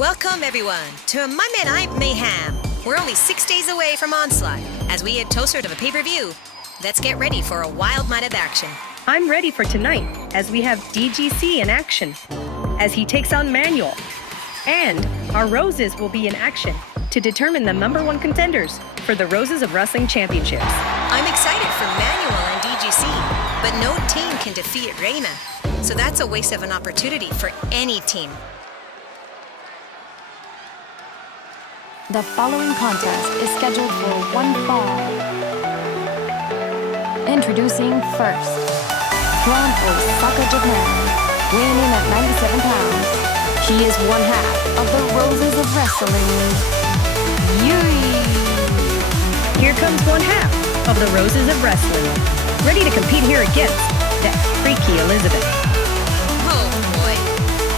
Welcome, everyone, to Monday Night Mayhem. We're only 6 days away from Onslaught as we head closer to the pay-per-view. Let's get ready for a wild night of action. I'm ready for tonight as we have DGC in action as he takes on Manuel. And our Roses will be in action to determine the #1 contenders for the Roses of Wrestling Championships. I'm excited for Manuel and DGC, but no team can defeat Reina. So that's a waste of an opportunity for any team. The following contest is scheduled for one fall. Introducing first, from Osaka, Japan, weighing in at 97 pounds, she is one half of the Roses of Wrestling, Yui. Here comes one half of the Roses of Wrestling, ready to compete here against that freaky Elizabeth. Oh boy,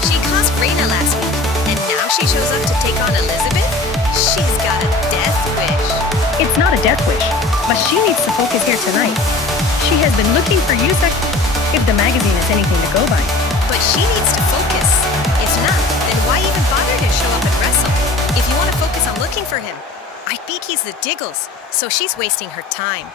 she cost Reina last week, and now she shows up to take on Elizabeth? She's got a death wish. It's not a death wish, but she needs to focus here tonight. She has been looking for Yusek, if the magazine is anything to go by. But she needs to focus. If not, then why even bother to show up and wrestle? If you want to focus on looking for him, I think he's the Diggles, so she's wasting her time.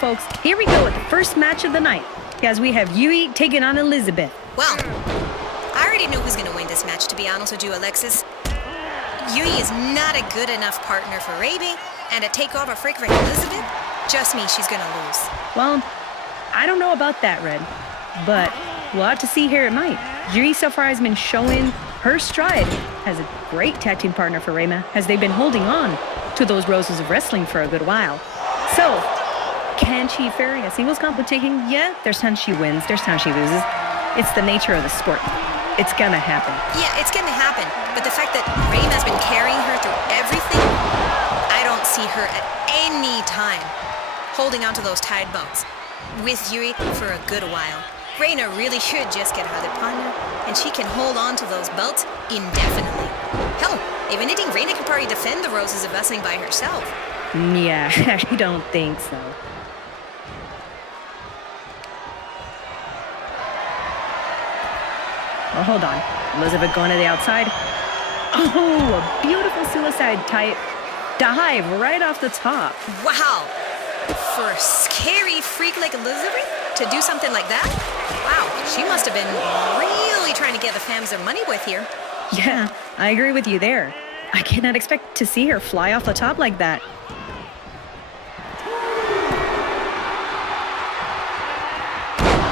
Folks, here we go with the first match of the night, as we have Yui taking on Elizabeth. Well, I already know who's going to win this match, to be honest with you, Alexis. Yui is not a good enough partner for Raby, and to take over freak Elizabeth, just means she's gonna lose. Well, I don't know about that, Red, but we'll have to see here at night. Yui so far has been showing her stride as a great tag team partner for Reina, as they've been holding on to those roses of wrestling for a good while. So, can she fare in a singles competition? Yeah, there's times she wins, there's times she loses. It's the nature of the sport. It's gonna happen. Yeah, it's gonna happen. But the fact that Reina's been carrying her through everything, I don't see her at any time holding on to those tied belts with Yui for a good while. Reina really should just get her other partner, and she can hold on to those belts indefinitely. Hell, if anything, Reina can probably defend the roses of wrestling by herself. Yeah, I don't think so. Oh, hold on. Elizabeth going to the outside. Oh, a beautiful suicide type dive right off the top. Wow. For a scary freak like Elizabeth to do something like that? Wow, she must have been really trying to get the fans their money with here. Yeah, I agree with you there. I cannot expect to see her fly off the top like that.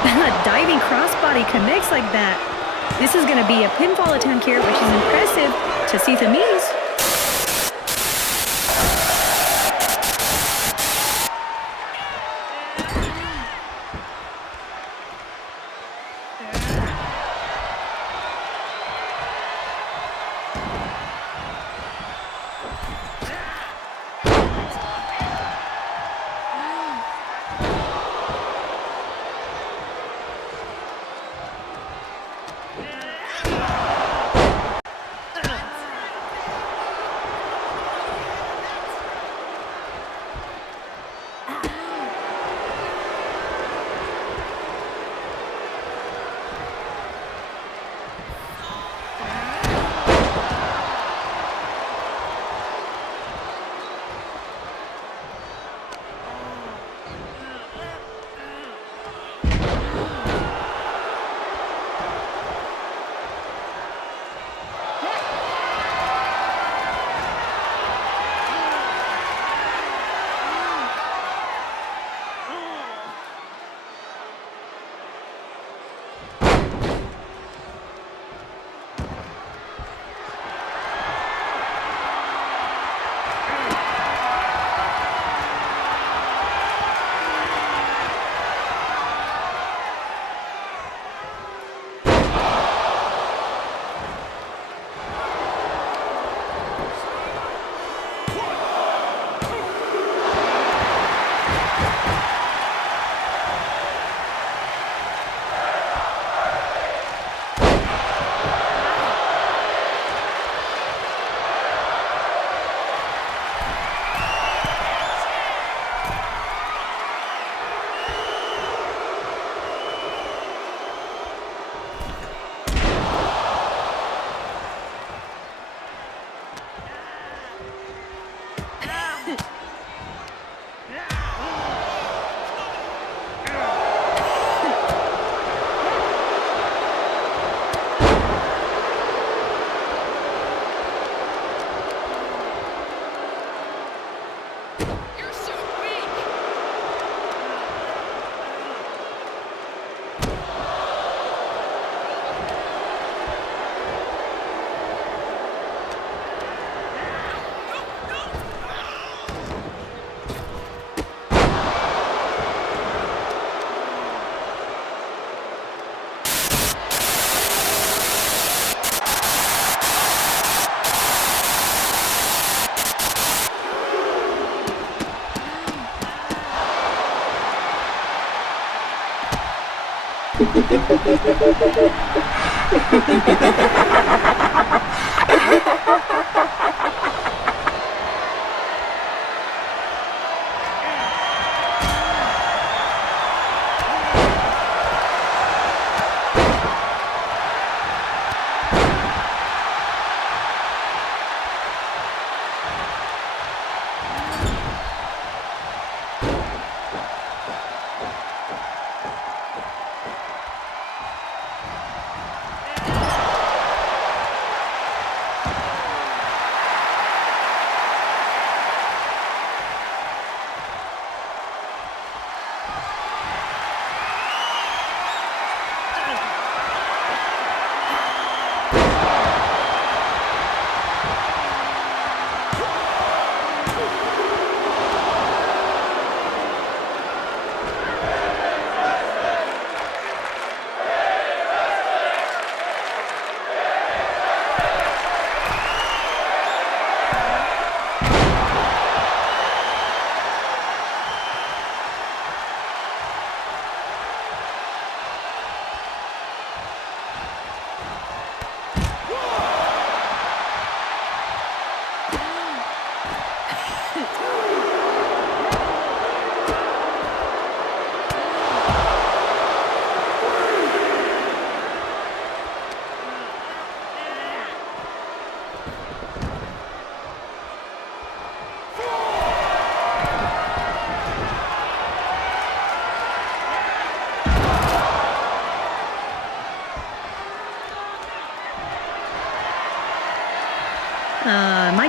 A diving crossbody connects like that. This is going to be a pinfall attempt here, which is impressive to see the knees.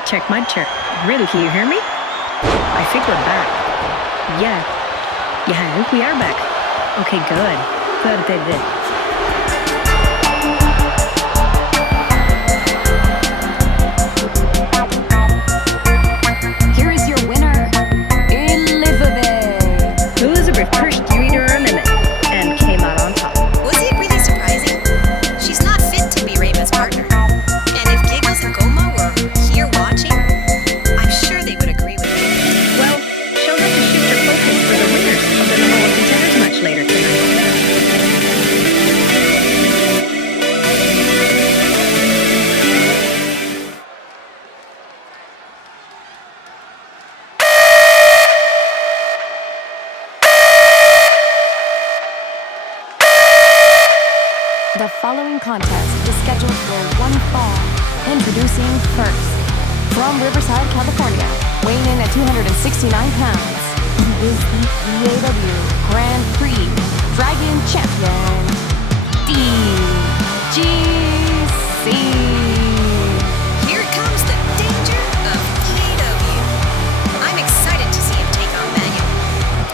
check, mic check. Really, can you hear me? I think we're back. Yeah, I think we are back. Okay, good. Good. Here is your winner, Elizabeth. Elizabeth pushed Yui to her limit and came out on top. Was it really surprising? She's not fit to be Reima's partner. And if Giggles and Goma were here watching, I'm sure they would agree with me. Well, she'll have to shift her focus for the winners of the number one contenders match later tonight. The following contest is scheduled for one fall. Introducing first, from Riverside, California, weighing in at 269 pounds, is the EAW Grand Prix Dragon Champion, DGC. Here comes the danger of EAW. I'm excited to see him take on Manuel.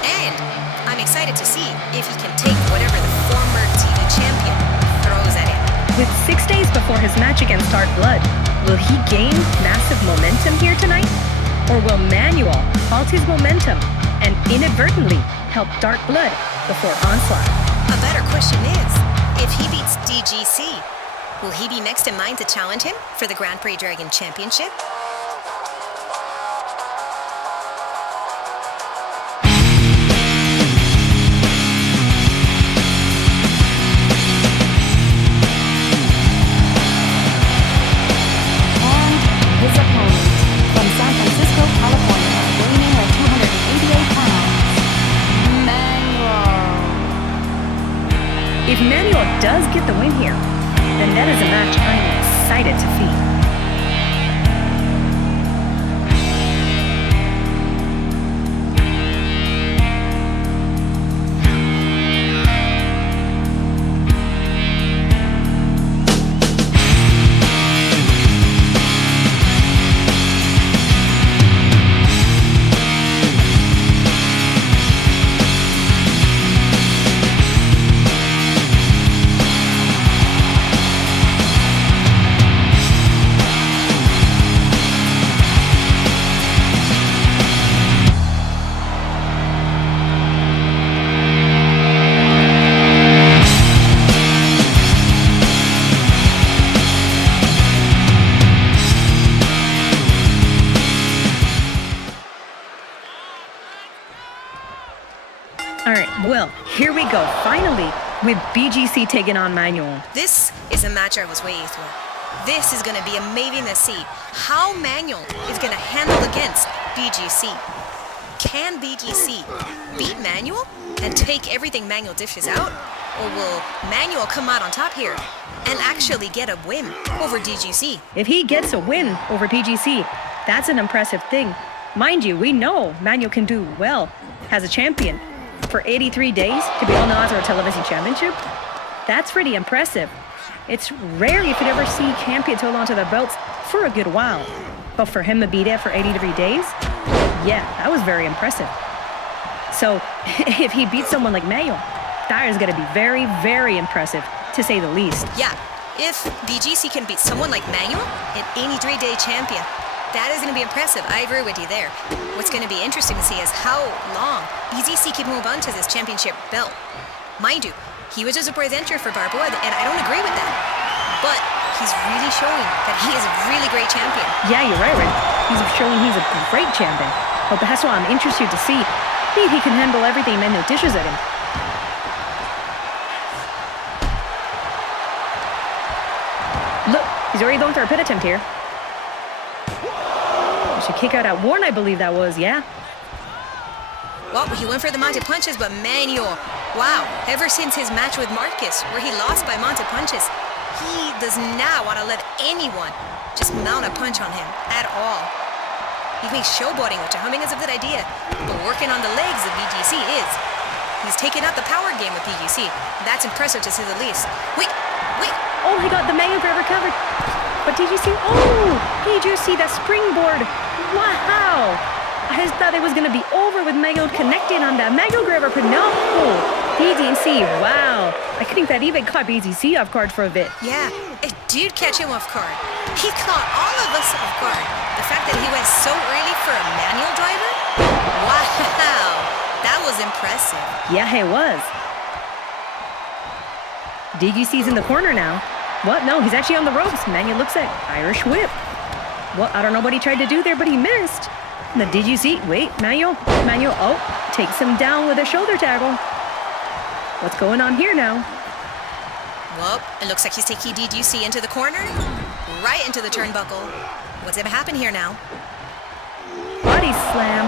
And I'm excited to see if he can take whatever the former TV champion throws at him. With 6 days before his match against Dark Blood, will he gain massive momentum here tonight? Or will Manuel halt his momentum and inadvertently help Dark Blood before Onslaught? A better question is, if he beats DGC, will he be next in line to challenge him for the Grand Prix Dragon Championship? His opponent, from San Francisco, California, weighing in at 288 pounds, Manuel. If Manuel does get the win here, then that is a match I'm excited to see. Well, here we go, finally, with BGC taking on Manuel. This is a match I was waiting for. This is going to be amazing to see how Manuel is going to handle against BGC. Can BGC beat Manuel and take everything Manuel dishes out? Or will Manuel come out on top here and actually get a win over DGC? If he gets a win over BGC, that's an impressive thing. Mind you, we know Manuel can do well as a champion. For 83 days to be on the Azure Television Championship, that's pretty impressive. It's rare you could ever see champions hold on to their belts for a good while. But for him to be there for 83 days, yeah, that was very impressive. So if he beats someone like Manuel, that is going to be very, very impressive, to say the least. Yeah, if BGC can beat someone like Manuel, an 83-day champion, that is going to be impressive. I agree with you there. What's going to be interesting to see is how long BGC can move on to this championship belt. Mind you, he was just a presenter for Barboa, and I don't agree with that. But he's really showing that he is a really great champion. Yeah, you're right, Ren. He's showing he's a great champion. But that's why I'm interested to see if he can handle everything Manuel dishes at him. Look, he's already going for a pit attempt here. Should kick out at one, I believe that was, yeah. Well, he went for the mounted punches, but Manuel, wow, ever since his match with Marcus, where he lost by mounted punches, he does not want to let anyone just mount a punch on him at all. He thinks showboating, which I think is a good idea, but working on the legs of BGC is. He's taking out the power game with BGC. That's impressive to say the least. Wait. Oh my god, the Mayhem grabber covered. But did you see? Oh, did you see that springboard? Wow. I just thought it was going to be over with Mayo connecting on that Mayo grabber, but no. BGC, wow. I think that even caught BGC off guard for a bit. Yeah, it did catch him off guard. He caught all of us off guard. The fact that he went so early for a manual driver? Wow, that was impressive. Yeah, it was. DGC's in the corner now. What? No, he's actually on the ropes. Manuel looks at Irish whip. Well, I don't know what he tried to do there, but he missed. The DGC, wait, Manuel, oh, takes him down with a shoulder tackle. What's going on here now? Well, it looks like he's taking DGC into the corner, right into the turnbuckle. What's gonna happen here now? Body slam.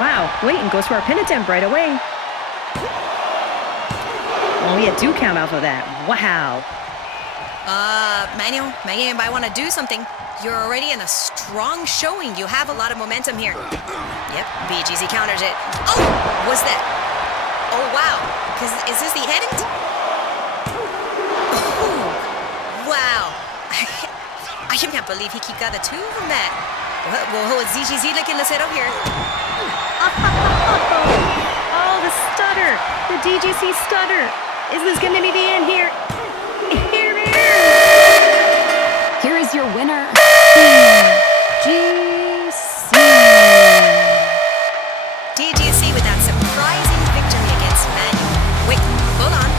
Wow, wait, and goes for a pin attempt right away. Oh, he had 2 count off of that. Wow. Manuel, you might want to do something. You're already in a strong showing. You have a lot of momentum here. Yep, BGC counters it. Oh, what's that? Oh, wow. Is this the heading? Oh, wow. I can't believe he got the 2 from that. Well, is DGC looking to set up here? Oh, the stutter. The DGC stutter. Is this going to be the end here? Here it is. Here is your winner, DGC with that surprising victory against Manuel. Wait, hold on.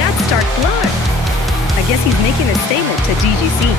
That's Stark Blood. I guess he's making a statement to DGC.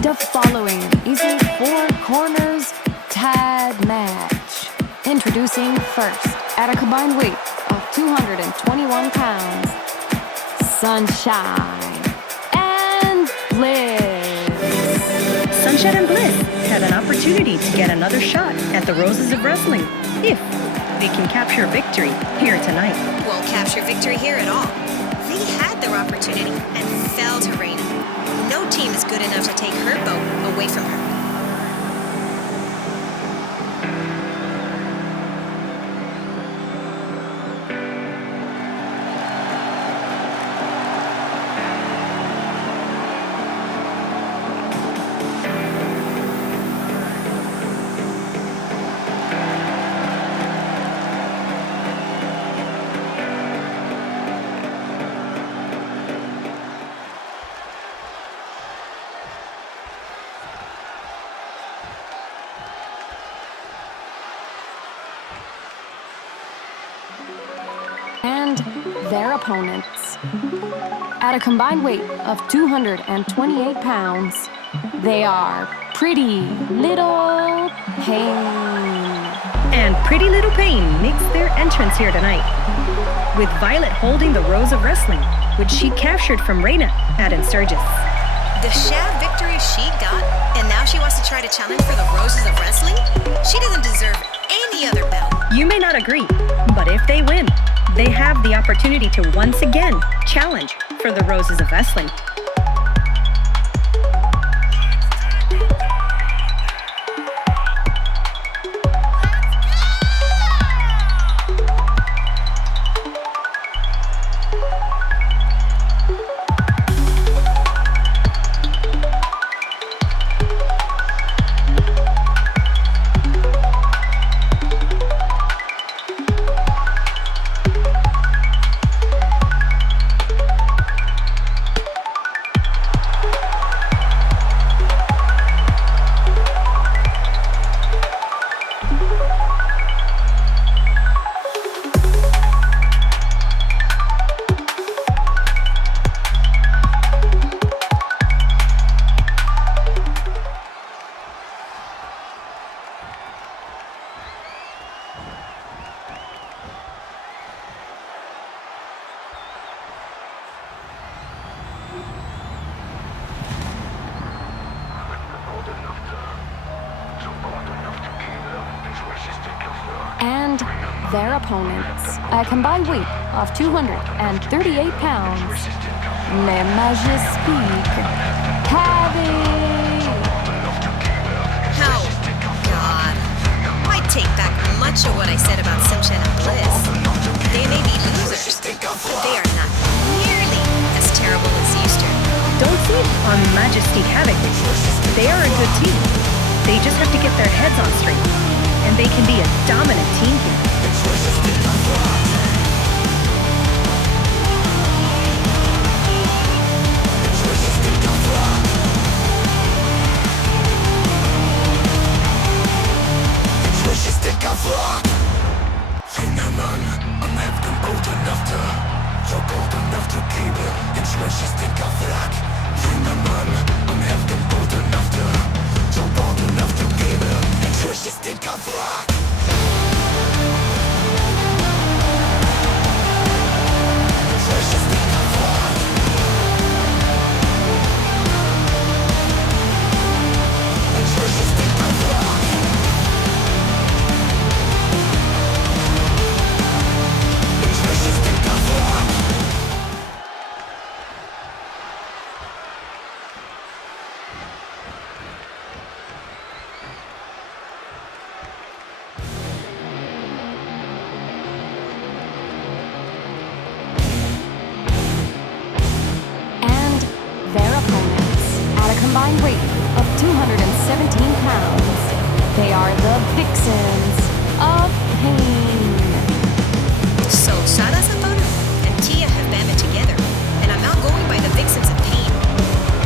The following is a four corners tag match. Introducing first, at a combined weight of 221 pounds, Sunshine and Bliss. Sunshine and Bliss have an opportunity to get another shot at the Roses of Wrestling if they can capture victory here tonight. Won't capture victory here at all. They had their opportunity and fell to Reina. No team is good enough to take her boat away from her. And their opponents. At a combined weight of 228 pounds, they are Pretty Little Pain. And Pretty Little Pain makes their entrance here tonight, with Violet holding the Rose of Wrestling, which she captured from Reina at Insurgis. The Shav victory she got, and now she wants to try to challenge for the Roses of Wrestling? She doesn't deserve any other belt. You may not agree, but if they win, they have the opportunity to once again challenge for the Roses of Wrestling. And their opponents, a combined weight of 238 pounds, Les Majestic Cabby. Oh, God. I take back much of what I said about Sunshine and Bliss. They may be losers, but they are not nearly as terrible as Easter. Don't sleep on Majesty Havoc. They are a good team. They just have to get their heads on straight, and they can be a dominant team here. combined weight of 217 pounds. They are the Vixens of Pain. So Sara-Satoru and Tia have banded together, and I'm now going by the Vixens of Pain.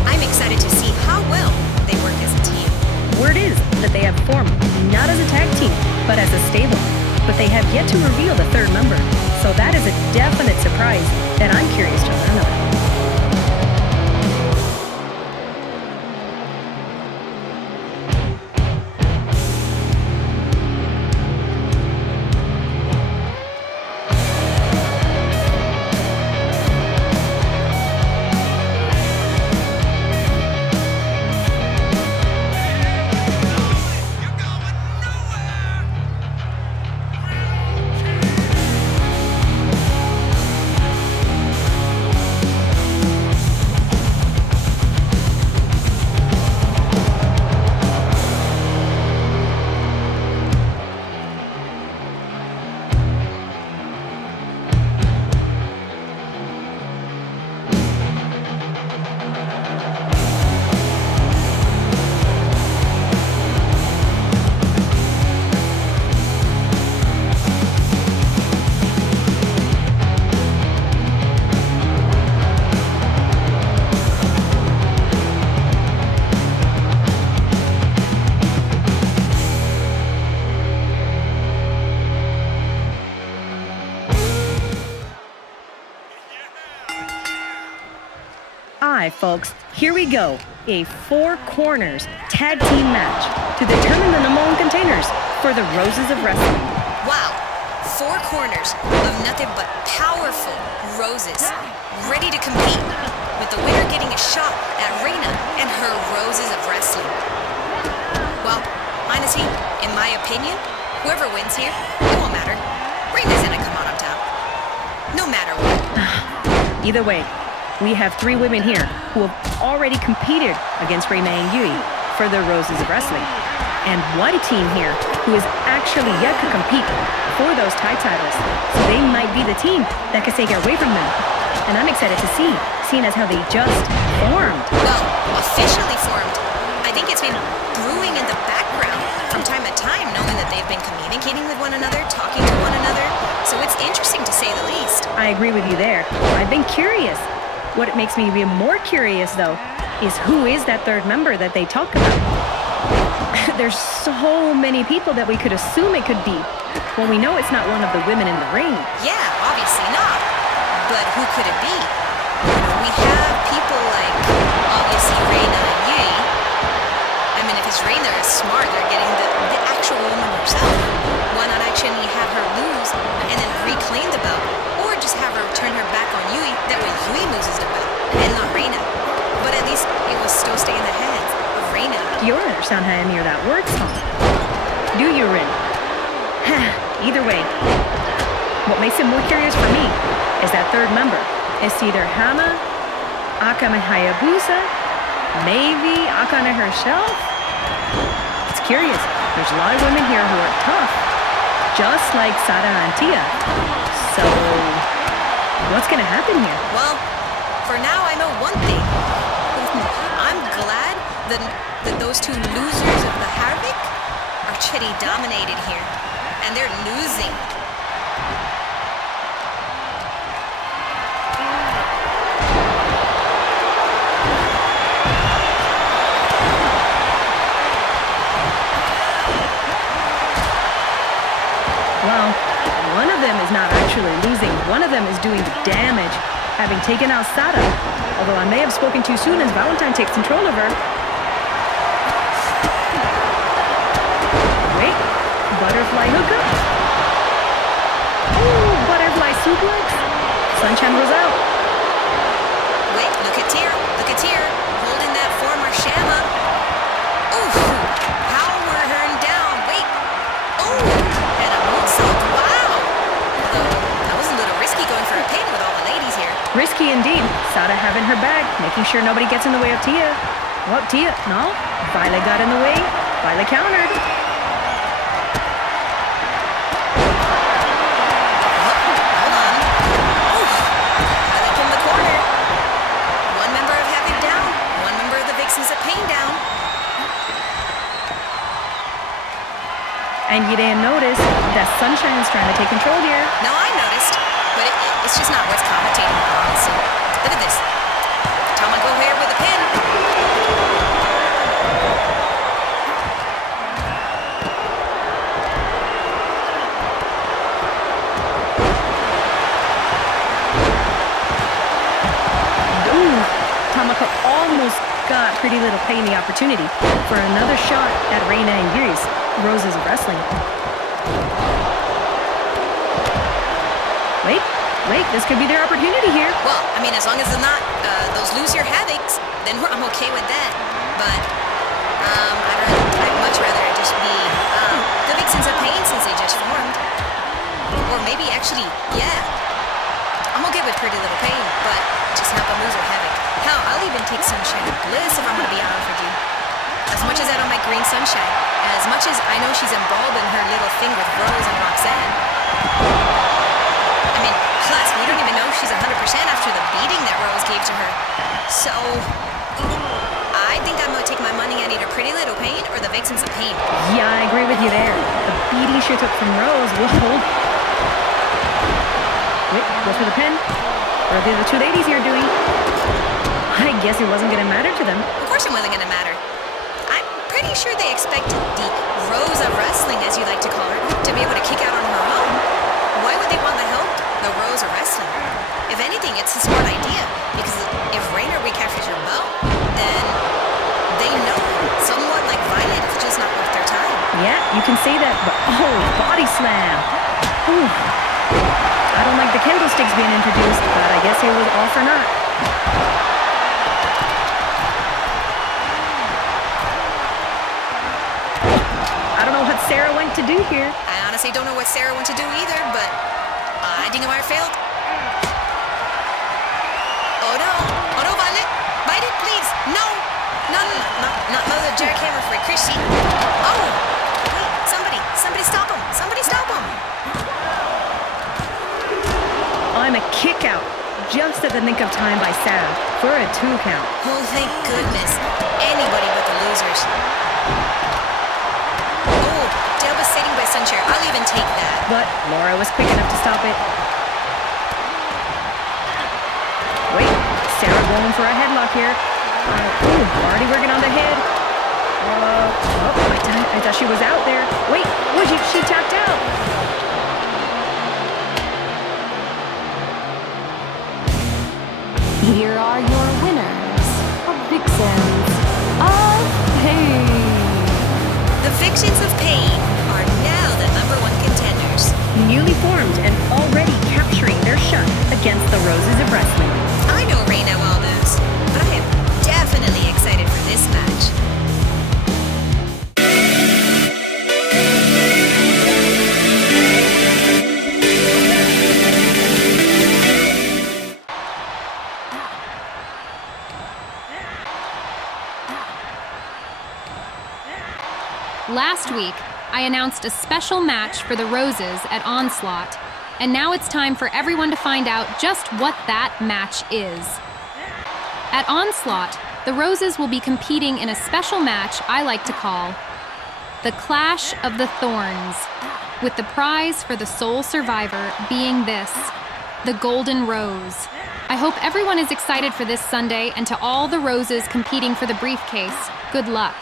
I'm excited to see how well they work as a team. Word is that they have formed not as a tag team, but as a stable. But they have yet to reveal the third member, so that is a definite surprise that I'm curious to learn about. Alright, folks, here we go. A four corners tag team match to determine the number one containers for the Roses of Wrestling. Wow, four corners of nothing but powerful roses, ready to compete, with the winner getting a shot at Reina and her Roses of Wrestling. Well, honestly, in my opinion, whoever wins here, it won't matter. Reina's gonna come out on top. No matter what. Either way, we have three women here who have already competed against Reina and Yui for the Roses of Wrestling, and one team here who is actually yet to compete for those tag titles. So they might be the team that could take it away from them. And I'm excited to see, seeing as how they just formed. Well, officially formed. I think it's been brewing in the background from time to time, knowing that they've been communicating with one another, talking to one another. So it's interesting to say the least. I agree with you there. I've been curious. What makes me even more curious, though, is who is that third member that they talk about? There's so many people that we could assume it could be. Well, we know it's not one of the women in the ring. Yeah, obviously not. But who could it be? We have people like, obviously, Reina and Yui. I mean, if it's Reina is smart, they're getting the actual woman herself. Why not actually have her lose and then reclaim the belt? Or just have her turn her back on Yui, that way Yui loses the belt, and not Reina. But at least it will still stay in the hands of Reina. You don't understand how I hear that word song. Do you, Rin? Either way, what makes it more curious for me is that third member. It's either Hana, Akame Hayabusa, maybe Akane herself. It's curious. There's a lot of women here who are tough, just like Sara and Tia. So, what's gonna happen here? Well, for now I know one thing. I'm glad that those two losers of the Havoc are pretty dominated here. And they're losing. Well, one of them is not actually losing. One of them is doing the damage, having taken out Sara. Although I may have spoken too soon as Valentine takes control of her. Wait, butterfly hookup? Oh, butterfly suplex? Sunshine goes out. Wait, look at Tyr, holding that former Shama. Oof, power her down, wait. Oh, and a moonsault, wow. Although, that was a little risky going for a pin with all the ladies here. Risky indeed. Sara having her back, making sure nobody gets in the way of Tia. Well, Tia, no. Violet got in the way. Violet countered. Of Pain And you didn't notice that Sunshine's trying to take control here. No, I noticed, but it's just not worth commentating on. So, look at this. Tomoko here with a pin. Ooh, Tomoko almost got Pretty Little Pain the opportunity for another shot at Reina and Yui's Roses of Wrestling. Wait, this could be their opportunity here. Well, I mean, as long as it's not those lose your havocs, then I'm okay with that. But I'd much rather it just be the Vixens of Pain since they just formed. Or maybe actually, yeah, I'm okay with Pretty Little Pain, but just not the loser havoc. Hell, I'll even take Sunshine of Bliss if I'm gonna be honest with you. As much as I don't like Green Sunshine, as much as I know she's involved in her little thing with Rose and Roxanne. I mean, plus, we don't even know if she's 100% after the beating that Rose gave to her. So, I think I'm gonna take my money on either Pretty Little Pain or the Vixens of Pain. Yeah, I agree with you there. The beating she took from Rose will hold. Wait, go for the pin. What are the other two ladies here doing? I guess it wasn't gonna matter to them. Of course it wasn't gonna matter. I'm pretty sure they expected the Rose of Wrestling, as you like to call her, to be able to kick out on her own. Why would they want the help? The Rose of Wrestling. If anything, it's a smart idea, because if Reina recaptures your belt, then they know somewhat like Violet, it's just not worth their time. Yeah, you can say that, but oh, body slam. Ooh. I don't like the kendo sticks being introduced, but I guess it was all for naught. I don't know what Sarah went to do here. I honestly don't know what Sarah went to do either, but I think it might have failed. Oh no, Violet, bite it, please. No, not the jackhammer for Chrissy. Oh, wait, somebody stop him. Somebody stop him. I'm a kick out, just at the nick of time by Sarah for a 2 count. Oh, thank goodness. Anybody but the losers. Oh, devastating by Sunshine. I'll even take that. But Laura was quick enough to stop it. Wait, Sarah going for a headlock here. Already working on the head. I thought she was out there. Wait, she tapped out. Here are your winners, the Vixens of Pain. The Vixens of Pain are now the #1 contenders. Newly formed and already capturing their shot against the Roses of Wrestling. I know Reina will lose, but I am definitely excited for this match. Last week, I announced a special match for the Roses at Onslaught, and now it's time for everyone to find out just what that match is. At Onslaught, the Roses will be competing in a special match I like to call the Clash of the Thorns, with the prize for the sole survivor being this, the Golden Rose. I hope everyone is excited for this Sunday, and to all the Roses competing for the briefcase, good luck.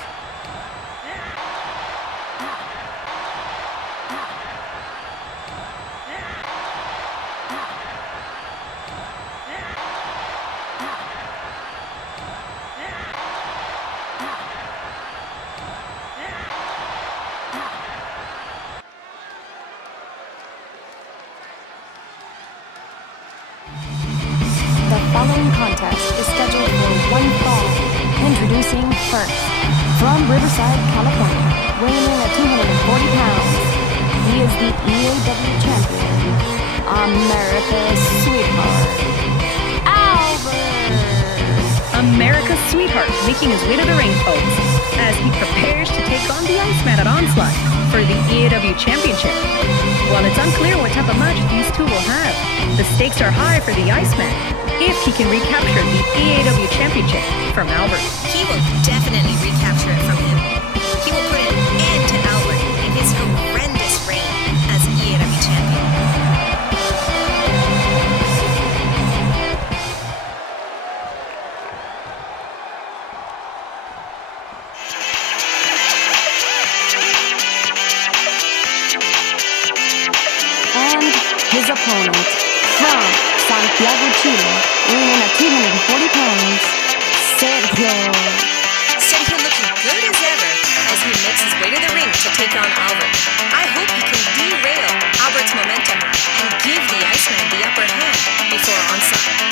The following contest is scheduled for one fall. Introducing first, from Riverside, California, weighing in at 240 pounds, he is the EAW Champion, America's Sweetheart, Albert! America's Sweetheart making his way to the ring, folks, as he prepares to take on the Iceman at Onslaught for the EAW Championship. While it's unclear what type of match these two will have, the stakes are high for the Iceman if he can recapture the EAW Championship from Albert. He will definitely recapture it from him. He will put an end to Albert and his horrendous opponent, from Santiago, Chile, weighing in at 240 pounds, Sergio. Sergio looking good as ever as he makes his way to the ring to take on Albert. I hope he can derail Albert's momentum and give the Iceman the upper hand before onslaught.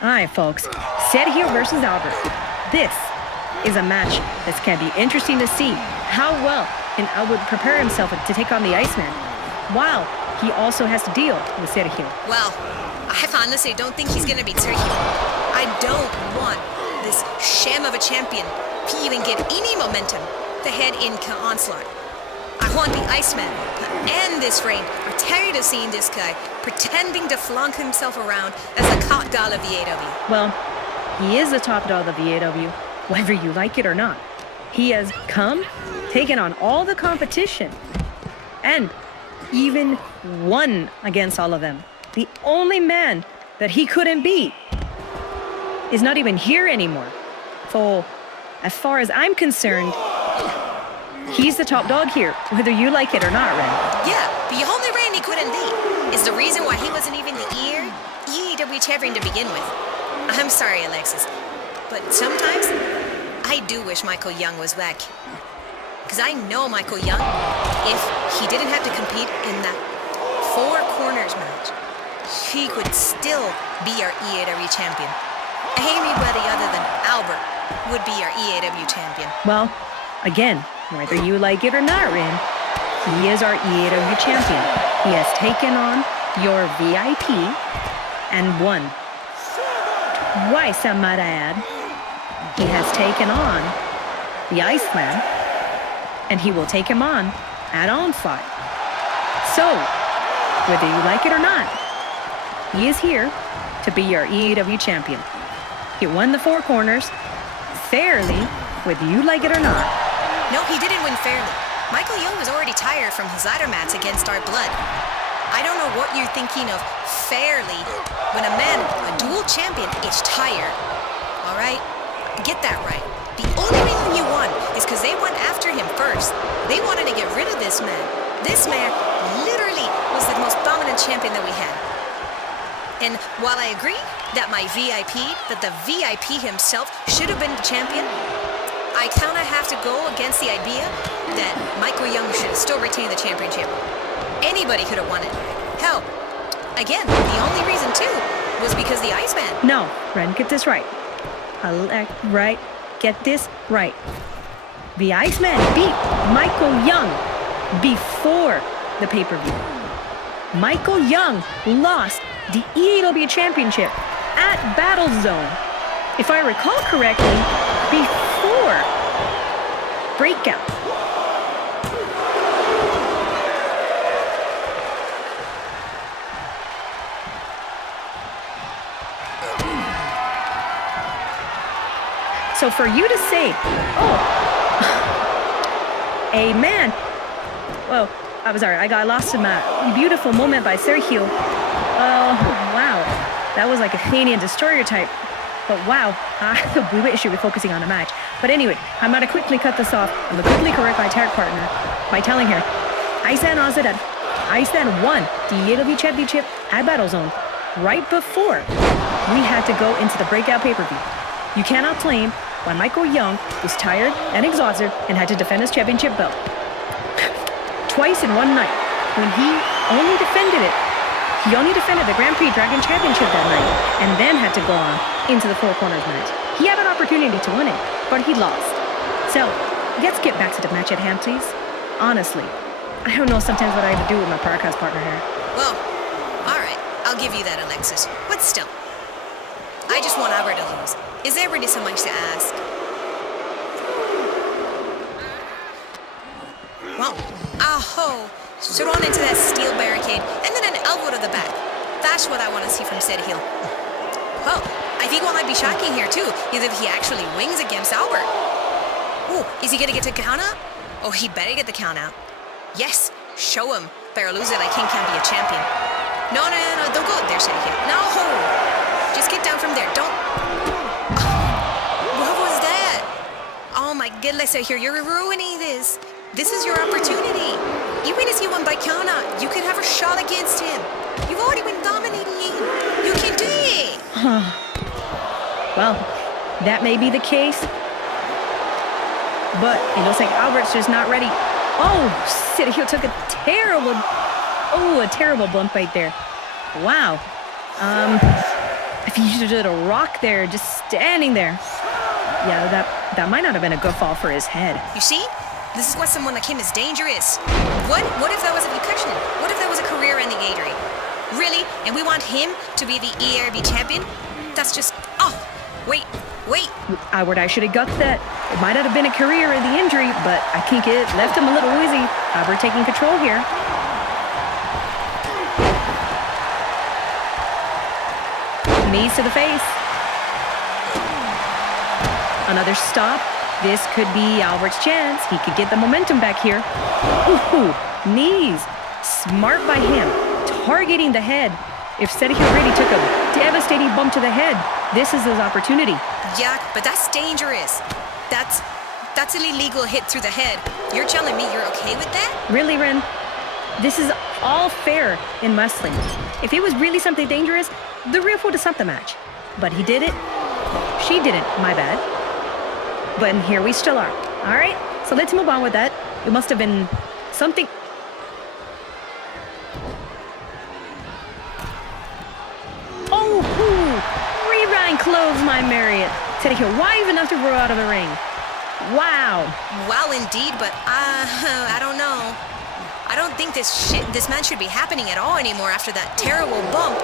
Hi, folks. Sergio versus Albert. This is a match that's going to be interesting to see how well can Albert prepare himself to take on the Iceman, while he also has to deal with Sergio. Well, I honestly don't think he's gonna beat Sergio. I don't want this sham of a champion to even get any momentum to head into onslaught. I want the Iceman to end this reign. I'm tired of seeing this guy pretending to flaunt himself around as the top dog of the EAW. Well, he is the top dog of the EAW, whether you like it or not. He has come, taken on all the competition, and even won against all of them. The only man that he couldn't beat is not even here anymore. So, as far as I'm concerned, he's the top dog here, whether you like it or not, Ren. Yeah, the only reign he couldn't beat is the reason why he wasn't even the EAW champion to begin with. I'm sorry, Alexis, but sometimes I do wish Michael Young was back. Because I know Michael Young, if he didn't have to compete in that four corners match, he could still be our EAW champion. Anybody other than Albert would be our EAW champion. Well, again, whether you like it or not, Rin, he is our EAW champion. He has taken on your VIP and won. Twice, I might add. He has taken on the Iceman, and he will take him on at onslaught. So, whether you like it or not, he is here to be your EAW champion. He won the four corners fairly, whether you like it or not. No, he didn't win fairly. Michael Young was already tired from his ladder match against our blood. I don't know what you're thinking of fairly when a man, a dual champion, is tired. All right? Get that right. The only reason you won is because they went after him first. They wanted to get rid of this man. This man literally was the most dominant champion that we had. And while I agree that the VIP himself should have been the champion, I kind of have to go against the idea that Michael Young should have still retained the championship. Anybody could have won it. Hell, again, the only reason too was because the Iceman. No, Ren, get this right. Right, get this right. The Iceman beat Michael Young before the pay-per-view. Michael Young lost the EAW Championship at Battle Zone, if I recall correctly, before Breakout. So for you to say, oh, a man, well, I'm sorry, I got lost in that beautiful moment by Sergio. Oh, wow, that was like Athenian Destroyer type. But wow, we should be focusing on the match. But anyway, I'm going to quickly cut this off. I'm going to quickly correct my tag partner by telling her, Iceman won the EAW Championship at Battle Zone right before we had to go into the Breakout pay-per-view. You cannot claim when Michael Young was tired and exhausted and had to defend his championship belt twice in one night, when he only defended the Grand Prix Dragon Championship that night, and then had to go on into the Four Corners match. He had an opportunity to win it, but he lost. So, let's get back to the match at hand, please. Honestly, I don't know sometimes what I have to do with my podcast partner here. Well, all right, I'll give you that, Alexis. But still, I just want Albert to lose. Is there really so much to ask? Well, should run into that steel barricade and then an elbow to the back. That's what I want to see from Sergio. Well, I think what might be shocking here too is if he actually wins against Albert. Ooh, is he gonna get the count out? Oh, he better get the count out. Yes, show him. Better lose it like King can't be a champion. No, don't go up there, Sergio. No, just get down from there. Don't. What was that? Oh my goodness, Sergio, you're ruining this. This is your opportunity. Even if you won by count out, you could have a shot against him. You've already been dominating him. You can do it. Well, that may be the case, but it looks like Albert's just not ready. Oh, Sergio took a terrible bump right there. Wow. If you should have did a rock there, just standing there. Yeah, that might not have been a good fall for his head. You see? This is why someone like him is dangerous. What if that was a concussion? What if that was a career-ending injury? Really? And we want him to be the EAW champion? That's just... Oh, wait. Albert, I should have got that. It might not have been a career in the injury, but I think it left him a little woozy. Albert taking control here. Knees to the face. Another stop. This could be Albert's chance. He could get the momentum back here. Ooh, knees. Smart by him. Targeting the head. If Sergio really took a devastating bump to the head, this is his opportunity. Yeah, but that's dangerous. That's an illegal hit through the head. You're telling me you're okay with that? Really, Ren? This is all fair in wrestling. If it was really something dangerous, the ref would have stopped the match. But he did it. She didn't, my bad. But here we still are. All right, so let's move on with that. It must have been something... Oh, rewind close, my Marriott. Sergio, why even have to roll out of the ring? Wow. Well, indeed, but I don't know. I don't think this match should be happening at all anymore after that terrible bump.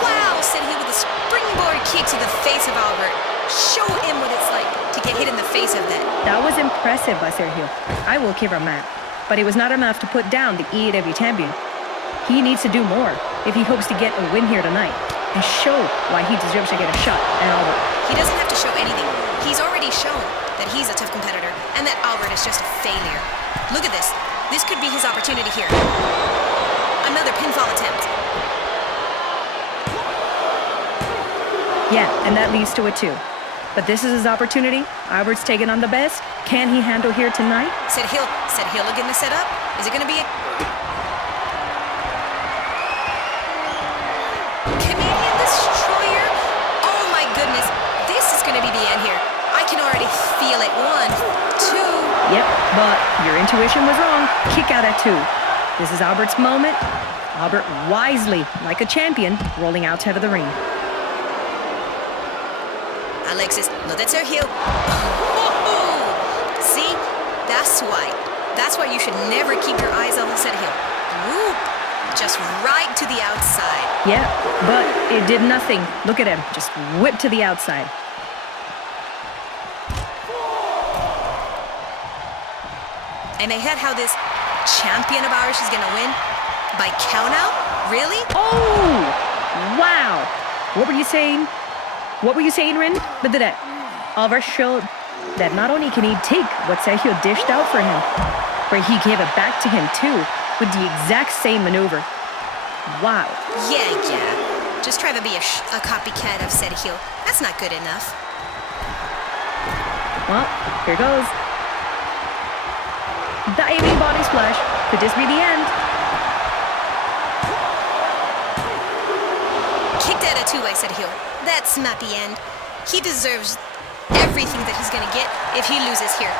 Wow, Sergio with a springboard kick to the face of Albert. Show him what it's like to get hit in the face of that. That was impressive by Sergio. I will give him that. But it was not enough to put down the EAW champion. He needs to do more if he hopes to get a win here tonight and show why he deserves to get a shot at Albert. He doesn't have to show anything. He's already shown that he's a tough competitor and that Albert is just a failure. Look at this. This could be his opportunity here. Another pinfall attempt. Yeah, and that leads to it too. But this is his opportunity. Albert's taking on the best. Can he handle here tonight? Sergio looking to set up. Is it going to be a... Canadian Destroyer? Oh my goodness. This is going to be the end here. I can already feel it. 1, 2. Yep, but your intuition was wrong. Kick out at 2. This is Albert's moment. Albert wisely, like a champion, rolling out out of the ring. Alexis, no, that's Sergio. See? That's why you should never keep your eyes on Sergio. Whoop! Just right to the outside. Yeah, but it did nothing. Look at him, just whipped to the outside. And they had how this champion of ours is gonna win? By count out? Really? Oh! Wow! What were you saying? Ren? But that Albert showed that not only can he take what Sergio dished out for him, but he gave it back to him too, with the exact same maneuver. Wow. Yeah. Just try to be a copycat of Sergio. That's not good enough. Well, here goes. Diving body splash. Could this be the end? Kicked out at 2 by Sergio. That's not the end. He deserves everything that he's gonna get if he loses here.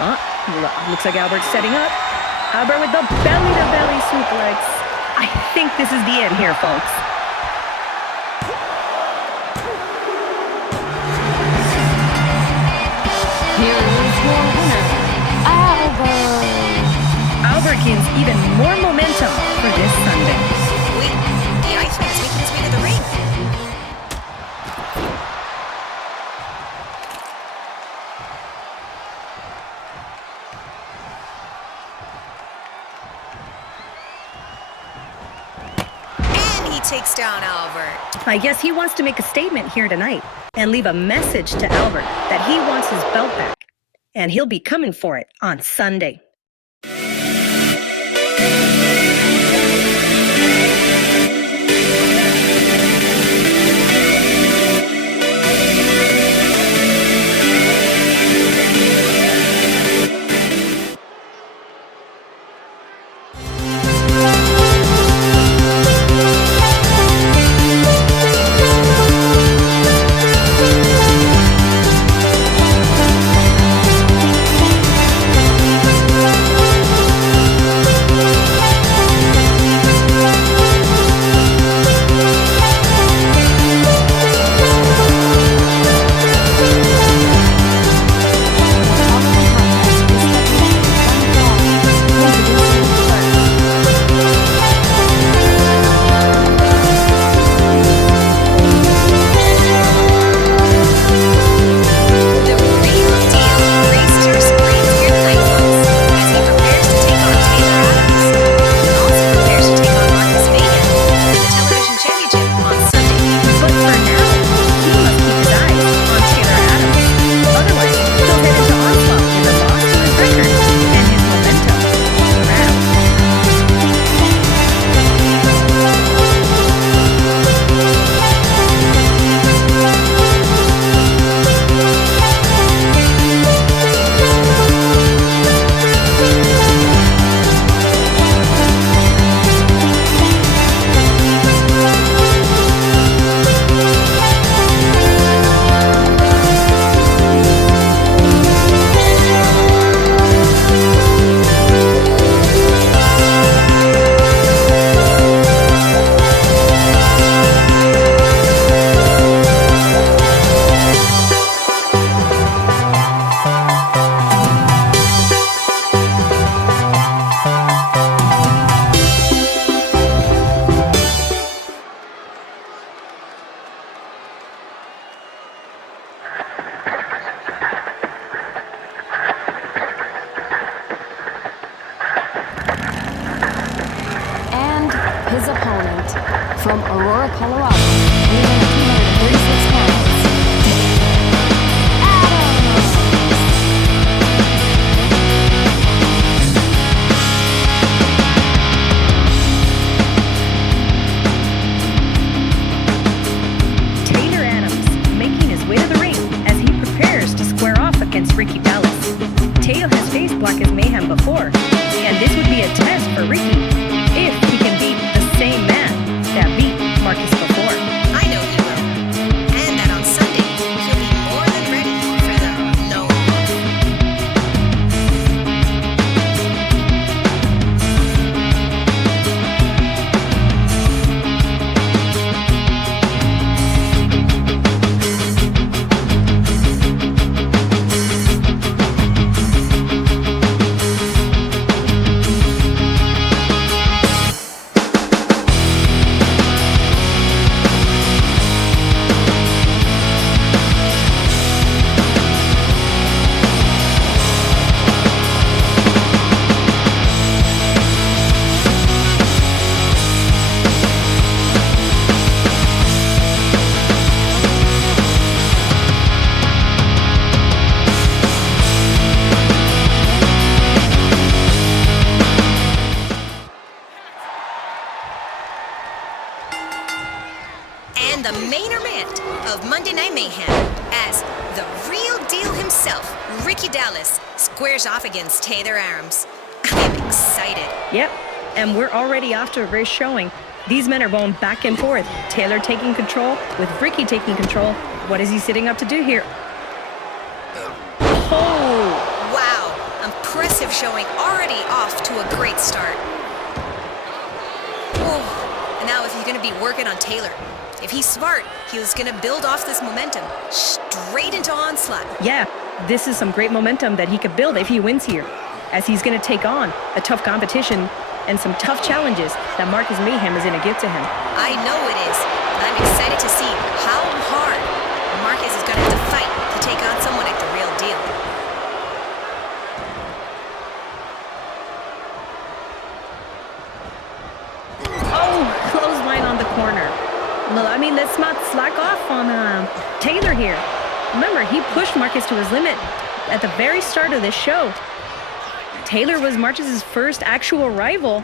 Well, looks like Albert's setting up. Albert with the belly-to-belly suplex. I think this is the end here, folks. Here is your winner, Albert. begins even more momentum for this Sunday. Wait, the Iceman is making his way to the ring. And he takes down Albert. I guess he wants to make a statement here tonight and leave a message to Albert that he wants his belt back. And he'll be coming for it on Sunday. His opponent, from Aurora, Colorado, weighing in at 236 pounds, Taylor Adams making his way to the ring as he prepares to square off against Ricky Dallas. Taylor has faced Black as Mayhem before, and this would be a test for Ricky if he can beat the same man that beat Marcus before. I know he will. And that on Sunday, he'll be more than ready for the no. And the main event of Monday Night Mayhem, as the real deal himself, Ricky Dallas, squares off against Taylor Adams. I'm excited. Yep, and we're already off to a great showing. These men are going back and forth. Taylor taking control, with Ricky taking control. What is he sitting up to do here? Oh! Wow, impressive showing, already off to a great start. Oh, and now if he's gonna be working on Taylor. If he's smart, he was gonna build off this momentum straight into onslaught. Yeah, this is some great momentum that he could build if he wins here. as he's going to take on a tough competition and some tough challenges that Marcus Mayhem is going to give to him. I know it is. And I'm excited to see how hard Marcus is going to have to fight to take on someone like the real deal. Oh, clothesline on the corner. No, I mean, let's not slack off on Taylor here. Remember, he pushed Marcus to his limit at the very start of this show. Taylor was Marcus's first actual rival,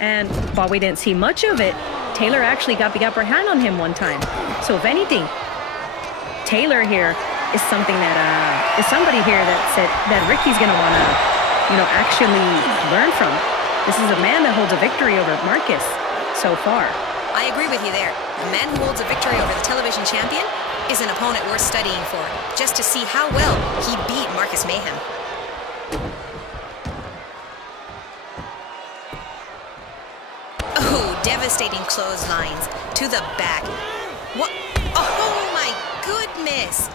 and while we didn't see much of it, Taylor actually got the upper hand on him one time. So if anything, Taylor here is somebody here that said that Ricky's gonna wanna, actually learn from. This is a man that holds a victory over Marcus so far. I agree with you there. A man who holds a victory over the television champion is an opponent worth studying for, just to see how well he beat Marcus Mayhem. Oh, devastating clotheslines to the back. What? Oh my goodness!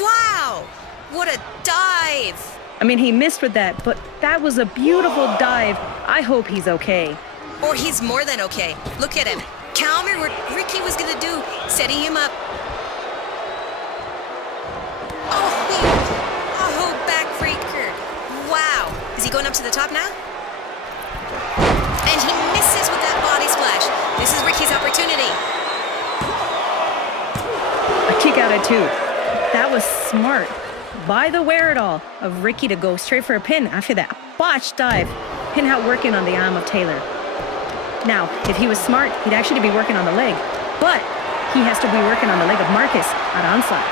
Wow! What a dive! I mean, he missed with that, but that was a beautiful dive. I hope he's okay. Or he's more than okay. Look at him. Counter what Ricky was gonna do, setting him up. Oh, backbreaker. Wow. Is he going up to the top now? And he misses with that body splash. This is Ricky's opportunity. A kick out at 2. That was smart. By the wherewithal of Ricky to go straight for a pin after that botched dive. Pin out working on the arm of Taylor. Now, if he was smart, he'd actually be working on the leg. But he has to be working on the leg of Marcus at onslaught.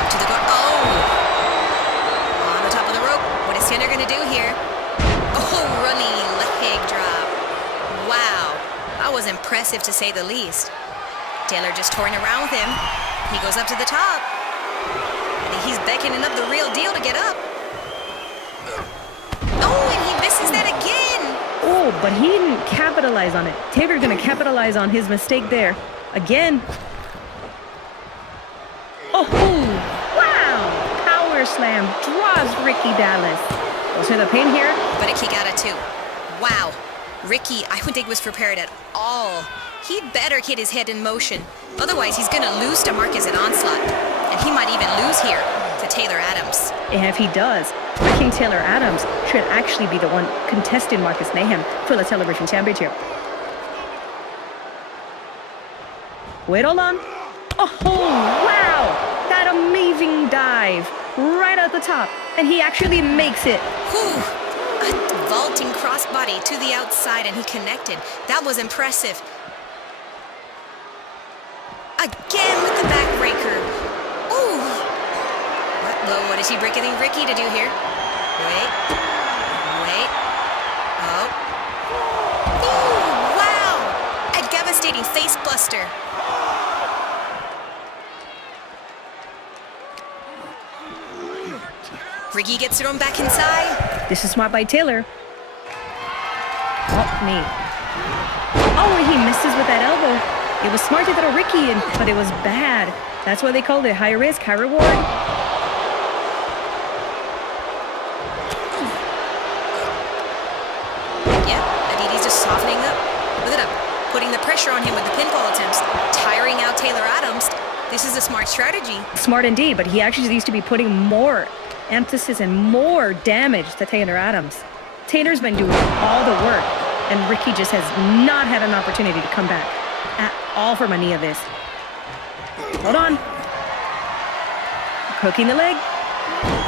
Up to the guard. Oh! On the top of the rope. What is Taylor gonna do here? Oh, running leg drop. Wow. That was impressive to say the least. Taylor just touring around with him. He goes up to the top. And he's beckoning up the real deal to get up. Oh, and he misses that again. Oh, but he didn't capitalize on it. Taylor's gonna capitalize on his mistake there. Again. Oh, wow! Power slam draws Ricky Dallas. Goes to the pin here. But a kick out at 2. Wow. Ricky, I wouldn't think was prepared at all. He'd better get his head in motion. Otherwise, he's gonna lose to Marcus at onslaught. And he might even lose here to Taylor Adams. And if he does, I think Taylor Adams should actually be the one contesting Marcus Mayhem for the television championship. Wait, hold on. Oh, wow! That amazing dive right at the top. And he actually makes it. Whew. A vaulting crossbody to the outside, and he connected. That was impressive. Again with the backbreaker. Ooh. What is he breaking Ricky to do here? Wait. Oh. Ooh, wow. A devastating face buster. Ricky gets thrown back inside. This is smart by Taylor. Oh, knee. Oh, and he misses with that elbow. It was smart to throw Ricky in, but it was bad. That's why they called it high risk, high reward. Yeah, Aditi's just softening up. Look at him, putting the pressure on him with the pinfall attempts, tiring out Taylor Adams. This is a smart strategy. Smart indeed, but he actually needs to be putting more emphasis and more damage to Taylor Adams. Taylor's been doing all the work, and Ricky just has not had an opportunity to come back at all from any of this. Hold on. Hooking the leg.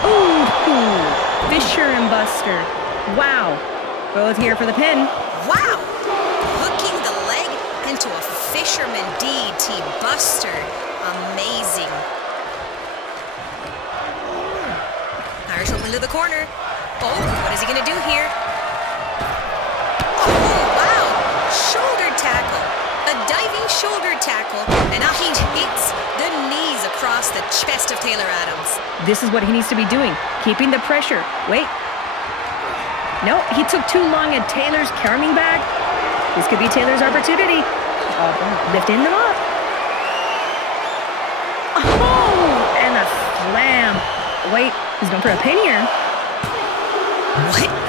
Ooh, Fisher and Buster. Wow. Both here for the pin. Wow! Hooking the leg into a fisherman DT buster. Amazing. Irish whip into the corner. Oh, what is he gonna do here? Oh, wow! Shoulder tackle. A diving shoulder tackle. And now he hits the knees across the chest of Taylor Adams. This is what he needs to be doing. Keeping the pressure. Wait. No, he took too long and Taylor's coming back. This could be Taylor's opportunity. Lifting them up. Oh, and a slam. Wait, he's going for a pin here. What?